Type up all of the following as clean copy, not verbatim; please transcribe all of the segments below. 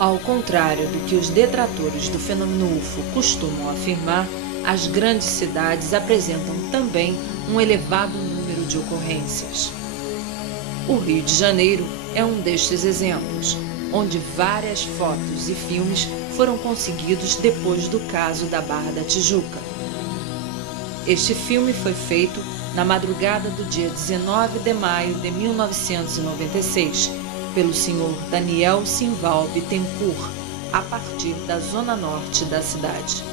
Ao contrário do que os detratores do fenômeno UFO costumam afirmar, as grandes cidades apresentam também um elevado número de ocorrências. O Rio de Janeiro é um destes exemplos, onde várias fotos e filmes foram conseguidos depois do caso da Barra da Tijuca. Este filme foi feito na madrugada do dia 19 de maio de 1996, pelo senhor Daniel Simval Bittencourt, a partir da zona norte da cidade.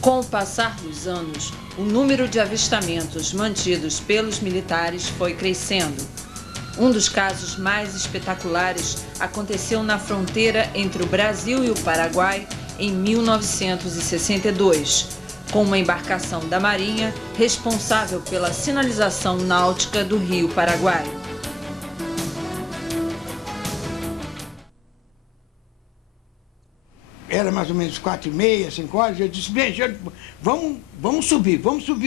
Com o passar dos anos, o número de avistamentos mantidos pelos militares foi crescendo. Um dos casos mais espetaculares aconteceu na fronteira entre o Brasil e o Paraguai em 1962, com uma embarcação da Marinha responsável pela sinalização náutica do Rio Paraguai. Era mais ou menos 4h30, 5 horas, eu disse, bem, gente, vamos subir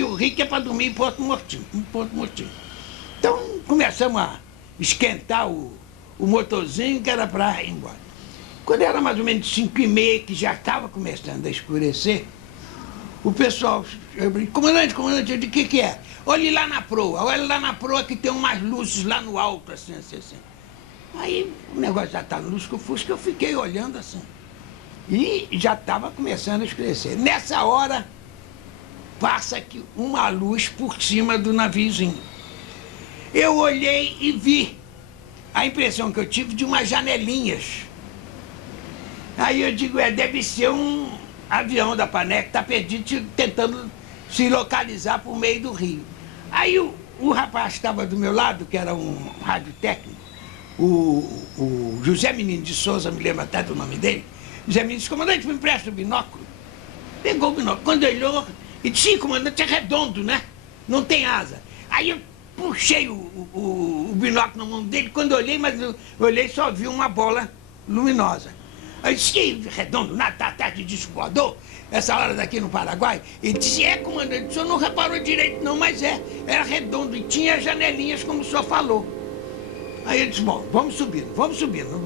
o rio que é para dormir em Porto Murtinho. Então começamos a esquentar o motorzinho que era para ir embora. Quando era mais ou menos 5h30, que já estava começando a escurecer, o pessoal, comandante, eu disse, o que é? Olhe lá na proa que tem umas luzes lá no alto, assim. Aí o negócio já está no lusco-fusco, eu fiquei olhando assim. E já estava começando a escurecer. Nessa hora, passa aqui uma luz por cima do naviozinho. Eu olhei e vi a impressão que eu tive de umas janelinhas. Aí eu digo, deve ser um avião da Paneca que está perdido, tentando se localizar por meio do rio. Aí o rapaz que estava do meu lado, que era um radiotécnico, o José Menino de Souza, me lembro até do nome dele, José Menino disse, comandante, me empresta o binóculo. Pegou o binóculo. Quando olhou, e disse, sim, comandante, é redondo, né? Não tem asa. Aí eu puxei o binóculo na mão dele, quando eu olhei, mas eu olhei só vi uma bola luminosa. Aí eu disse, que redondo, nada, tá de disco voador, essa hora daqui no Paraguai. Ele disse, comandante, o senhor não reparou direito não, mas era redondo e tinha janelinhas, como o senhor falou. Aí eu disse, bom, vamos subindo,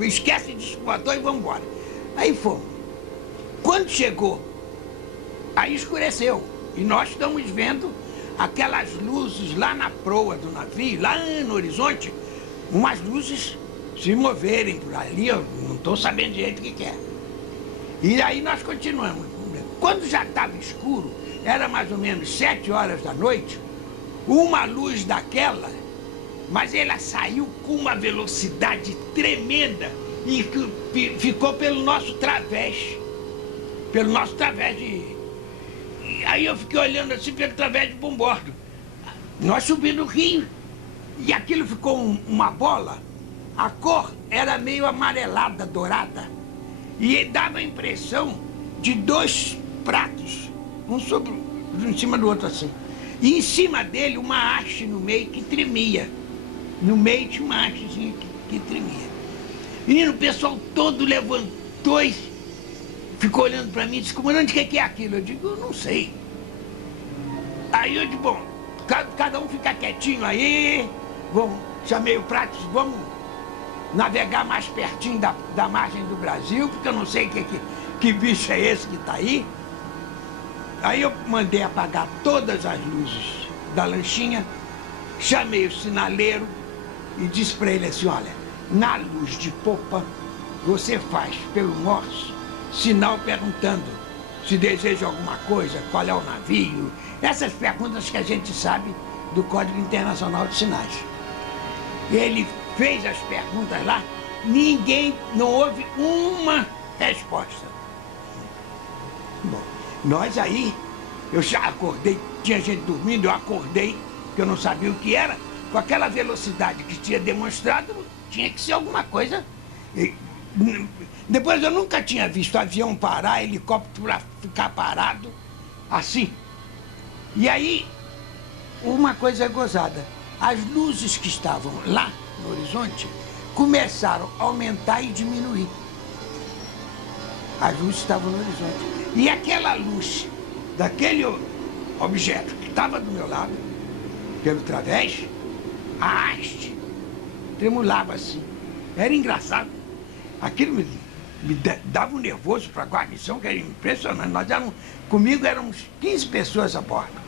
esquece de disco voador e vamos embora. Aí fomos. Quando chegou, aí escureceu. E nós estamos vendo aquelas luzes lá na proa do navio, lá no horizonte, umas luzes se moverem por ali, eu não estou sabendo direito o que é. E aí nós continuamos. Quando já estava escuro, era mais ou menos 7 horas da noite, uma luz daquela, mas ela saiu com uma velocidade tremenda e ficou pelo nosso través. Aí eu fiquei olhando assim pelo través de bombordo. Nós subindo o rio e aquilo ficou uma bola. A cor era meio amarelada, dourada. E dava a impressão de 2 pratos, um em cima do outro assim. E em cima dele uma haste no meio que tremia. No meio tinha uma hastezinha que tremia. Menino, o pessoal todo levantou e ficou olhando para mim e disse, comandante, o que é aquilo? Eu digo, eu não sei. Aí eu digo, bom, cada um fica quietinho aí, chamei o prato, vamos navegar mais pertinho da margem do Brasil, porque eu não sei que bicho é esse que está aí. Aí eu mandei apagar todas as luzes da lanchinha, chamei o sinaleiro e disse para ele assim, olha, na luz de popa, você faz pelo Morse sinal perguntando se deseja alguma coisa, qual é o navio, essas perguntas que a gente sabe do Código Internacional de Sinais. Ele fez as perguntas lá, não houve uma resposta. Bom, nós aí, eu já acordei, tinha gente dormindo, eu acordei, que eu não sabia o que era, com aquela velocidade que tinha demonstrado, tinha que ser alguma coisa. Depois eu nunca tinha visto avião parar, helicóptero para ficar parado, assim. E aí, uma coisa é gozada, as luzes que estavam lá no horizonte começaram a aumentar e diminuir. As luzes estavam no horizonte. E aquela luz daquele objeto que estava do meu lado, pelo través, a haste tremulava assim. Era engraçado. Aquilo me dava um nervoso para a guarnição, que era impressionante. Comigo éramos 15 pessoas a bordo.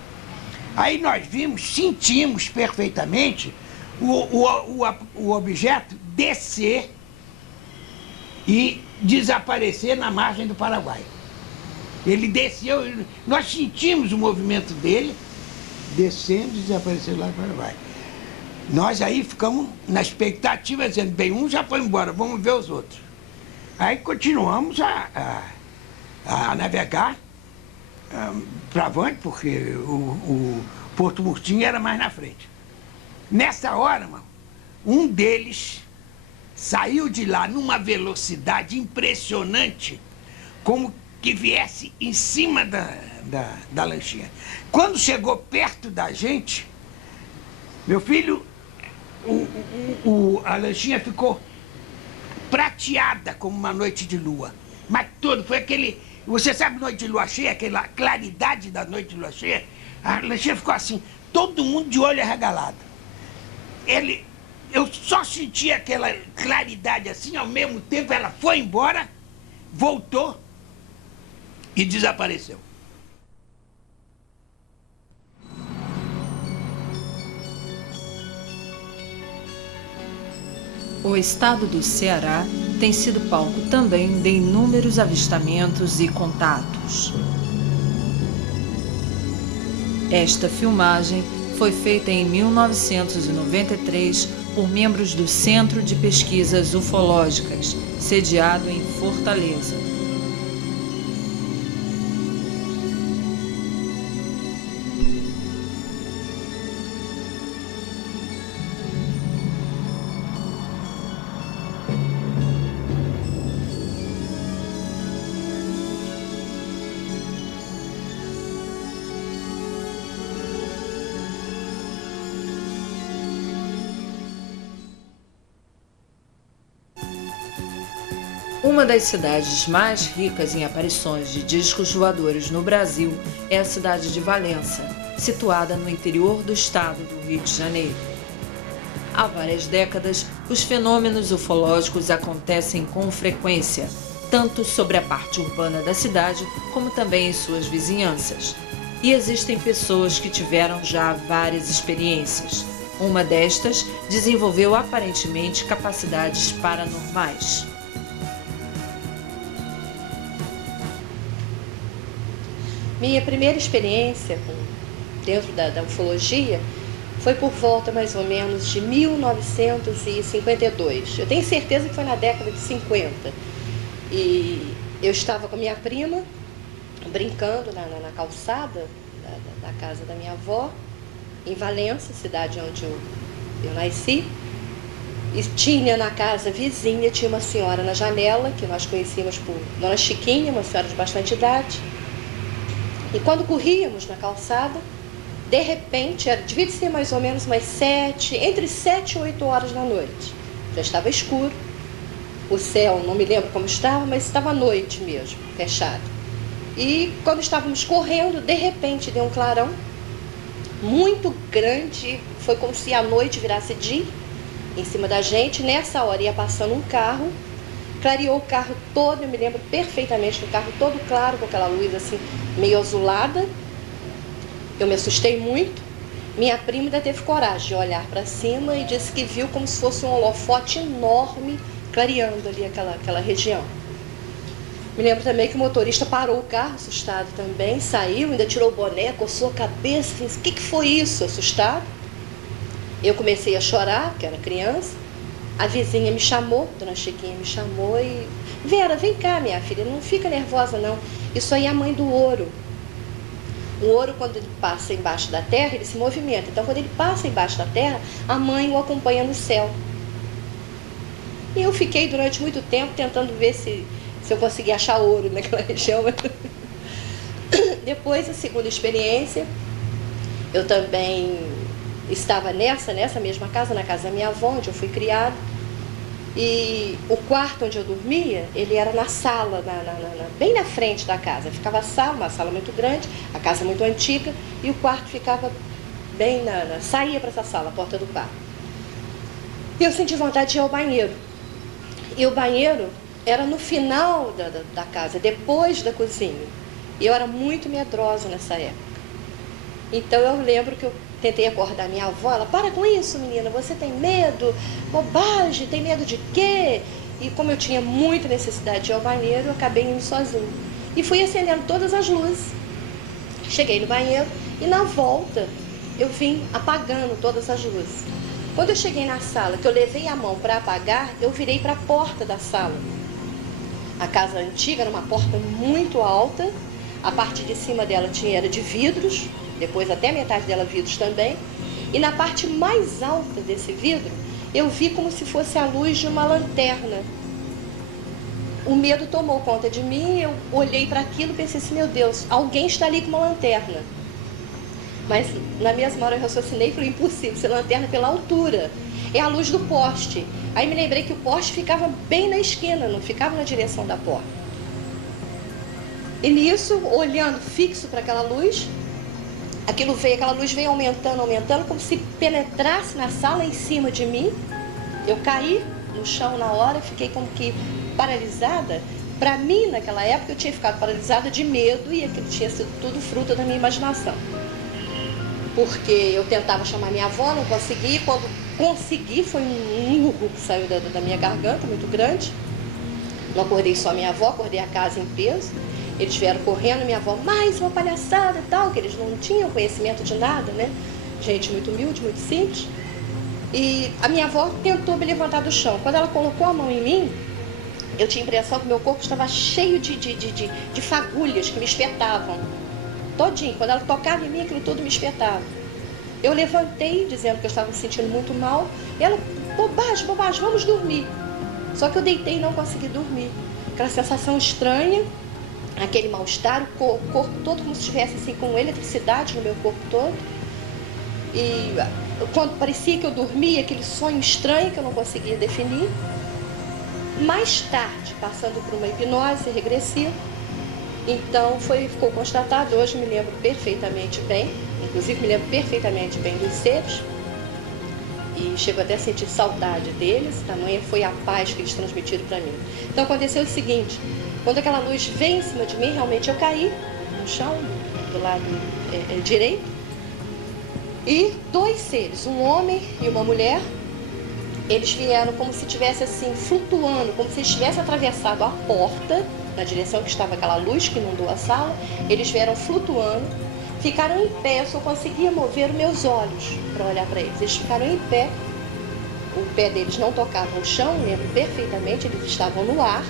Aí nós sentimos perfeitamente o objeto descer e desaparecer na margem do Paraguai. Ele desceu, nós sentimos o movimento dele descendo e desaparecendo lá no Paraguai. Nós aí ficamos na expectativa, dizendo, bem, um já foi embora, vamos ver os outros. Aí continuamos a navegar para avante, porque o Porto Murtinho era mais na frente. Nessa hora, mano, um deles saiu de lá numa velocidade impressionante, como que viesse em cima da lanchinha. Quando chegou perto da gente, meu filho, a lanchinha ficou prateada como uma noite de lua. Mas todo, foi aquele... Você sabe noite de lua cheia, aquela claridade da noite de lua cheia? A lanchinha ficou assim, todo mundo de olho arregalado. Eu só senti aquela claridade assim, ao mesmo tempo ela foi embora, voltou e desapareceu. O estado do Ceará tem sido palco também de inúmeros avistamentos e contatos. Esta filmagem foi feita em 1993 por membros do Centro de Pesquisas Ufológicas, sediado em Fortaleza. Uma das cidades mais ricas em aparições de discos voadores no Brasil é a cidade de Valença, situada no interior do estado do Rio de Janeiro. Há várias décadas, os fenômenos ufológicos acontecem com frequência, tanto sobre a parte urbana da cidade, como também em suas vizinhanças. E existem pessoas que tiveram já várias experiências. Uma destas desenvolveu aparentemente capacidades paranormais. Minha primeira experiência dentro da ufologia foi por volta mais ou menos de 1952. Eu tenho certeza que foi na década de 50. E eu estava com a minha prima, brincando na calçada da casa da minha avó, em Valença, cidade onde eu nasci. E tinha na casa vizinha, tinha uma senhora na janela, que nós conhecíamos por Dona Chiquinha, uma senhora de bastante idade. E quando corríamos na calçada, de repente, devia ser mais ou menos entre 7 e 8 horas da noite. Já estava escuro, o céu, não me lembro como estava, mas estava à noite mesmo, fechado. E quando estávamos correndo, de repente deu um clarão muito grande, foi como se a noite virasse dia em cima da gente. Nessa hora ia passando um carro, clareou o carro todo, eu me lembro perfeitamente do carro todo claro, com aquela luz assim, meio azulada. Eu me assustei muito. Minha prima ainda teve coragem de olhar para cima e disse que viu como se fosse um holofote enorme clareando ali aquela região. Me lembro também que o motorista parou o carro, assustado também, saiu, ainda tirou o boné, coçou a cabeça, disse, o que foi isso, assustado? Eu comecei a chorar, que era criança. A vizinha me chamou, Dona Chiquinha me chamou e... Vera, vem cá, minha filha, não fica nervosa não. Isso aí é a mãe do ouro. O ouro, quando ele passa embaixo da terra, ele se movimenta. Então, quando ele passa embaixo da terra, a mãe o acompanha no céu. E eu fiquei durante muito tempo tentando ver se eu conseguia achar ouro naquela região. Depois, a segunda experiência, eu também estava nessa mesma casa, na casa da minha avó, onde eu fui criada. E o quarto onde eu dormia, ele era na sala, bem na frente da casa. Ficava a sala, uma sala muito grande, a casa muito antiga, e o quarto ficava bem saía para essa sala, a porta do quarto. E eu senti vontade de ir ao banheiro. E o banheiro era no final da casa, depois da cozinha. E eu era muito medrosa nessa época. Então eu lembro que eu tentei acordar minha avó, ela, para com isso, menina, você tem medo? Bobagem, tem medo de quê? E como eu tinha muita necessidade de ir ao banheiro, eu acabei indo sozinha. E fui acendendo todas as luzes. Cheguei no banheiro e na volta eu vim apagando todas as luzes. Quando eu cheguei na sala, que eu levei a mão para apagar, eu virei para a porta da sala. A casa antiga era uma porta muito alta, a parte de cima dela era de vidros, depois até metade dela vidros também, e na parte mais alta desse vidro, eu vi como se fosse a luz de uma lanterna. O medo tomou conta de mim, eu olhei para aquilo e pensei assim, meu Deus, alguém está ali com uma lanterna. Mas na mesma hora eu raciocinei e falei, impossível, ser lanterna pela altura. É a luz do poste. Aí me lembrei que o poste ficava bem na esquina, não ficava na direção da porta. E nisso, olhando fixo para aquela luz, aquela luz veio aumentando, aumentando, como se penetrasse na sala em cima de mim. Eu caí no chão na hora, fiquei como que paralisada. Para mim, naquela época, eu tinha ficado paralisada de medo e aquilo tinha sido tudo fruto da minha imaginação. Porque eu tentava chamar minha avó, não consegui. Quando consegui, foi um urro que saiu da minha garganta, muito grande. Não acordei só minha avó, acordei a casa em peso. Eles vieram correndo, minha avó, mais uma palhaçada e tal, que eles não tinham conhecimento de nada, né? Gente muito humilde, muito simples. E a minha avó tentou me levantar do chão. Quando ela colocou a mão em mim, eu tinha a impressão que meu corpo estava cheio de fagulhas que me espetavam. Todinho. Quando ela tocava em mim, aquilo tudo me espetava. Eu levantei, dizendo que eu estava me sentindo muito mal. E ela, bobagem, bobagem, vamos dormir. Só que eu deitei e não consegui dormir. Aquela sensação estranha, aquele mal-estar, o corpo todo como se estivesse assim, com eletricidade no meu corpo todo. E quando parecia que eu dormia, aquele sonho estranho que eu não conseguia definir. Mais tarde, passando por uma hipnose regressiva, então ficou constatado, hoje me lembro perfeitamente bem, inclusive me lembro perfeitamente bem dos seres, e chego até a sentir saudade deles, tamanha foi a paz que eles transmitiram para mim. Então aconteceu o seguinte, quando aquela luz veio em cima de mim, realmente eu caí no chão, do lado direito, e dois seres, um homem e uma mulher, eles vieram como se estivesse assim, flutuando, como se eles tivessem atravessado a porta, na direção que estava aquela luz que inundou a sala. Eles vieram flutuando, ficaram em pé, eu só conseguia mover os meus olhos para olhar para eles. Eles ficaram em pé, o pé deles não tocava o chão, lembro perfeitamente, eles estavam no ar,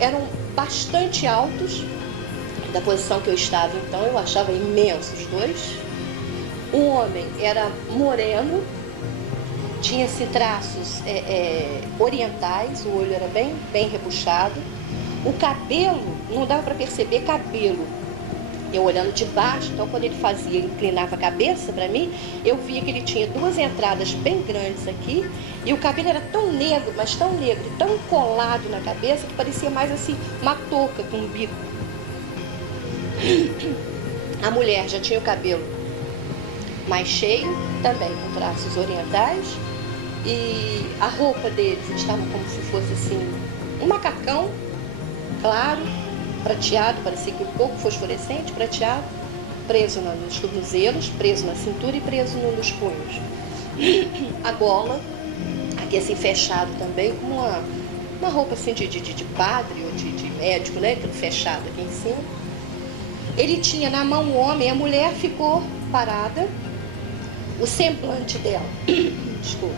eram bastante altos, da posição que eu estava então, eu achava imensos os dois. O homem era moreno, tinha-se traços orientais, o olho era bem repuxado. O cabelo, não dava para perceber cabelo. Eu olhando de baixo, então quando ele inclinava a cabeça para mim, eu via que ele tinha duas entradas bem grandes aqui, e o cabelo era tão negro, mas tão negro, tão colado na cabeça, que parecia mais assim, uma touca com um bico. A mulher já tinha o cabelo mais cheio, também com traços orientais, e a roupa deles estava como se fosse assim, um macacão claro, prateado, parecia que um pouco fosforescente, prateado, preso nos tornozelos, preso na cintura e preso nos punhos. A gola, aqui assim fechado também, com uma roupa assim de padre ou de médico, né? Aquilo fechado aqui em cima. Ele tinha na mão o homem, a mulher ficou parada, o semblante dela, desculpa,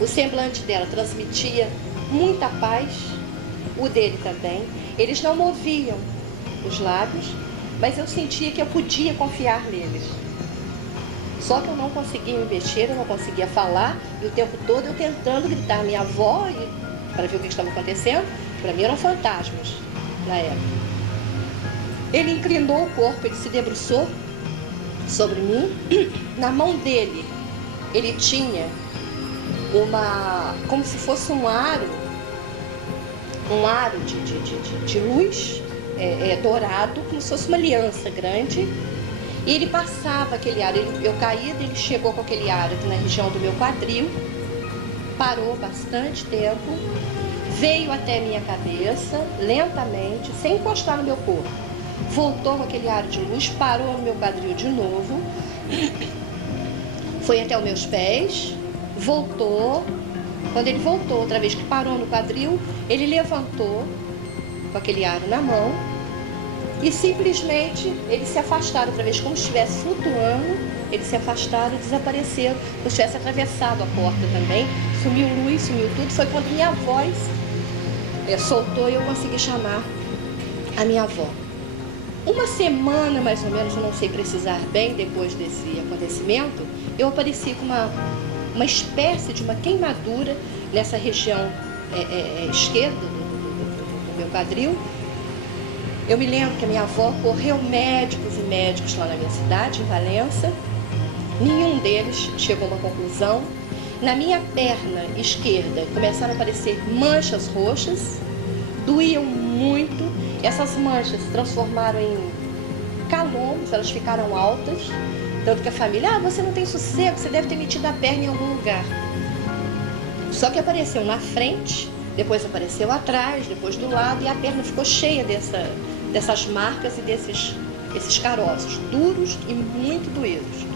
o semblante dela transmitia muita paz, o dele também. Eles não moviam os lábios, mas eu sentia que eu podia confiar neles. Só que eu não conseguia me mexer, eu não conseguia falar, e o tempo todo eu tentando gritar minha avó para ver o que estava acontecendo. Para mim eram fantasmas na época. Ele inclinou o corpo, ele se debruçou sobre mim. Na mão dele, ele tinha como se fosse um aro de luz dourado, como se fosse uma aliança grande. E ele passava aquele aro, eu caía, ele chegou com aquele aro aqui na região do meu quadril, parou bastante tempo, veio até minha cabeça, lentamente, sem encostar no meu corpo. Voltou com aquele aro de luz, parou no meu quadril de novo, foi até os meus pés, voltou. Quando ele voltou, outra vez que parou no quadril, ele levantou com aquele aro na mão e simplesmente eles se afastaram outra vez, como se estivesse flutuando. Eles se afastaram e desapareceram, como se tivesse atravessado a porta também. Sumiu luz, sumiu tudo. Foi quando minha voz soltou e eu consegui chamar a minha avó. Uma semana, mais ou menos, eu não sei precisar bem, depois desse acontecimento, eu apareci com uma espécie de uma queimadura nessa região esquerda do meu quadril. Eu me lembro que a minha avó correu médicos e médicos lá na minha cidade, em Valença. Nenhum deles chegou a uma conclusão. Na minha perna esquerda começaram a aparecer manchas roxas, doíam muito. Essas manchas se transformaram em calombos, elas ficaram altas. Tanto que a família, você não tem sossego, você deve ter metido a perna em algum lugar. Só que apareceu na frente, depois apareceu atrás, depois do lado, e a perna ficou cheia dessas marcas e desses caroços, duros e muito doídos.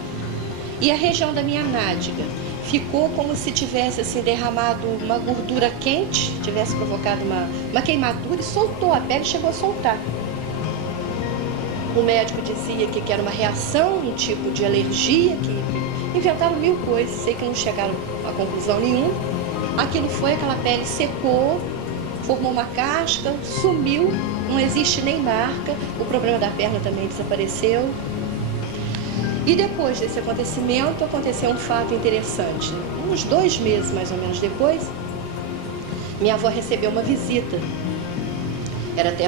E a região da minha nádega ficou como se tivesse assim, derramado uma gordura quente, tivesse provocado uma queimadura e soltou a pele, chegou a soltar. O médico dizia que era uma reação, um tipo de alergia, que inventaram mil coisas, sei que não chegaram a conclusão nenhuma. Aquilo foi, aquela pele secou, formou uma casca, sumiu, não existe nem marca, o problema da perna também desapareceu. E depois desse acontecimento, aconteceu um fato interessante. Uns 2 meses, mais ou menos depois, minha avó recebeu uma visita.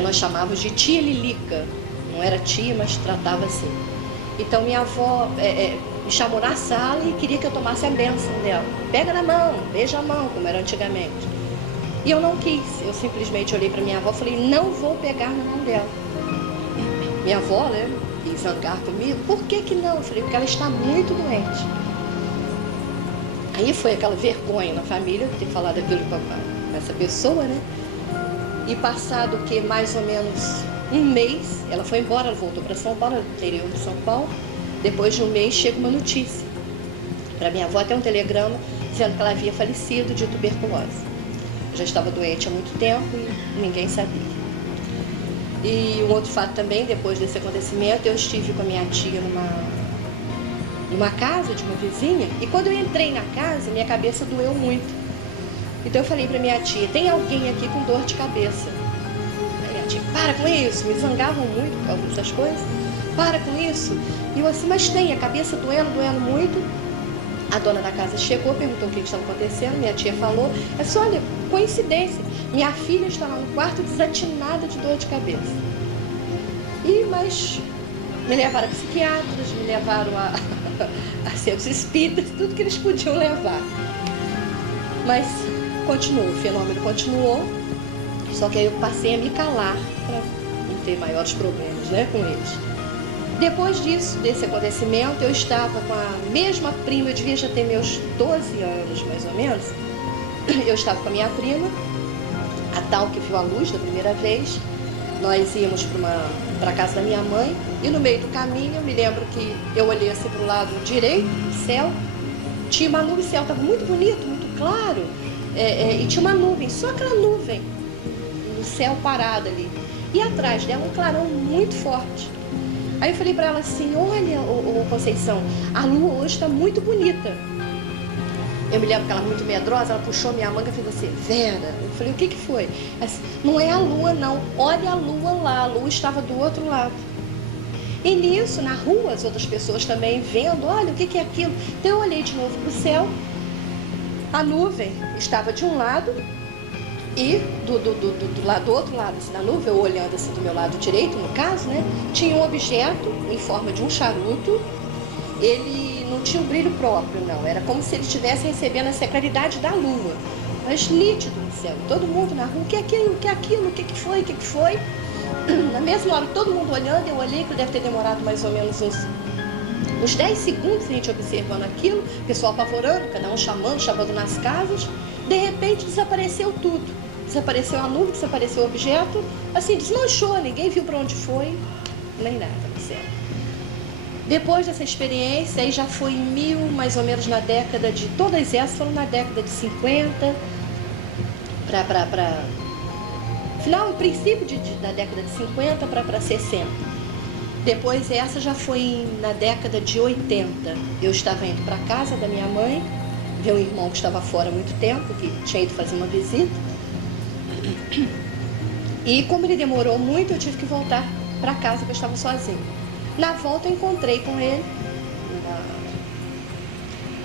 Nós chamávamos de tia Lilica. Não era tia, mas tratava assim. Então minha avó me chamou na sala e queria que eu tomasse a bênção dela. Pega na mão, beija a mão, como era antigamente. E eu não quis, eu simplesmente olhei para minha avó e falei, não vou pegar na mão dela. Minha avó, né, quis zangar comigo, por que não? Eu falei, porque ela está muito doente. Aí foi aquela vergonha na família de ter falado aquilo com essa pessoa, né? E passado o que, mais ou menos 1 mês, ela foi embora, ela voltou para São Paulo, interior de São Paulo. Depois de 1 mês chega uma notícia para minha avó, até um telegrama dizendo que ela havia falecido de tuberculose. Eu já estava doente há muito tempo e ninguém sabia. E um outro fato também, depois desse acontecimento, eu estive com a minha tia numa casa de uma vizinha, e quando eu entrei na casa, minha cabeça doeu muito. Então eu falei para minha tia, tem alguém aqui com dor de cabeça? Para com isso, me zangavam muito por causa dessas coisas, para com isso. E eu assim, mas tem, a cabeça doendo muito. A dona da casa chegou, perguntou o que estava acontecendo, minha tia falou, olha, coincidência, minha filha está lá no quarto desatinada de dor de cabeça. Mas me levaram a psiquiatras, me levaram a centros espíritas, tudo que eles podiam levar. Mas continuou, o fenômeno continuou. Só que aí eu passei a me calar para não ter maiores problemas, né, com eles. Depois desse acontecimento, eu estava com a mesma prima, eu devia já ter meus 12 anos, mais ou menos. Eu estava com a minha prima, a tal que viu a luz da primeira vez. Nós íamos para a casa da minha mãe e no meio do caminho, eu me lembro que eu olhei assim para o lado direito, o céu, tinha uma nuvem, o céu estava muito bonito, muito claro, e tinha uma nuvem, só aquela nuvem, no céu parado ali. E atrás dela um clarão muito forte. Aí eu falei para ela assim, olha, ô Conceição, a lua hoje está muito bonita. Eu me lembro que ela era muito medrosa, ela puxou minha manga e fez assim, Vera. Eu falei, o que foi? Ela disse, não é a lua não, olha a lua lá, a lua estava do outro lado. E nisso, na rua, as outras pessoas também vendo, olha, o que é aquilo? Então eu olhei de novo para o céu, a nuvem estava de um lado e do outro lado, assim, da nuvem, eu olhando assim do meu lado direito, no caso, né, tinha um objeto em forma de um charuto. Ele não tinha um brilho próprio, não. Era como se ele estivesse recebendo essa claridade da lua. Mas nítido no céu. Todo mundo na rua, o que é aquilo, o que é aquilo, o que foi, o que foi. Na mesma hora, todo mundo olhando, eu olhei que deve ter demorado mais ou menos uns 10 segundos a gente observando aquilo, o pessoal apavorando, cada um chamando nas casas. De repente desapareceu tudo. Desapareceu a nuvem, desapareceu o objeto, assim, desmanchou, ninguém viu para onde foi, nem nada no céu. Depois dessa experiência, aí já foi mais ou menos na década de... Todas essas foram na década de 50, princípio da década de 50 para 60. Depois essa já foi na década de 80. Eu estava indo para casa da minha mãe, ver um irmão que estava fora há muito tempo, que tinha ido fazer uma visita. E como ele demorou muito, eu tive que voltar para casa, que eu estava sozinha. Na volta eu encontrei com ele,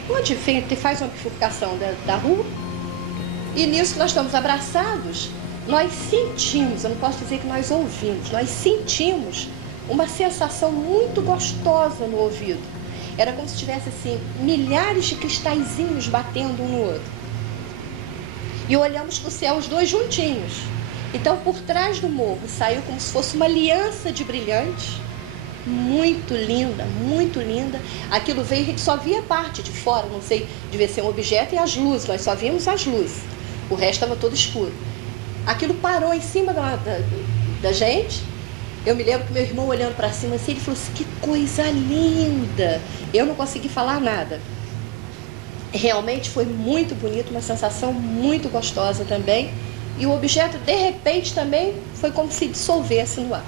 onde faz uma bifurcação da rua. E nisso que nós estamos abraçados, nós sentimos, eu não posso dizer que nós ouvimos, nós sentimos uma sensação muito gostosa no ouvido. Era como se tivesse assim, milhares de cristalzinhos batendo um no outro. E olhamos para o céu os dois juntinhos. Então, por trás do morro, saiu como se fosse uma aliança de brilhantes, muito linda, muito linda. Aquilo veio, a gente só via parte de fora, não sei, devia ser um objeto, e as luzes, nós só víamos as luzes. O resto estava todo escuro. Aquilo parou em cima da gente. Eu me lembro que meu irmão olhando para cima assim, ele falou assim, que coisa linda. Eu não consegui falar nada. Realmente foi muito bonito, uma sensação muito gostosa também. E o objeto, de repente, também foi como se dissolvesse no ar.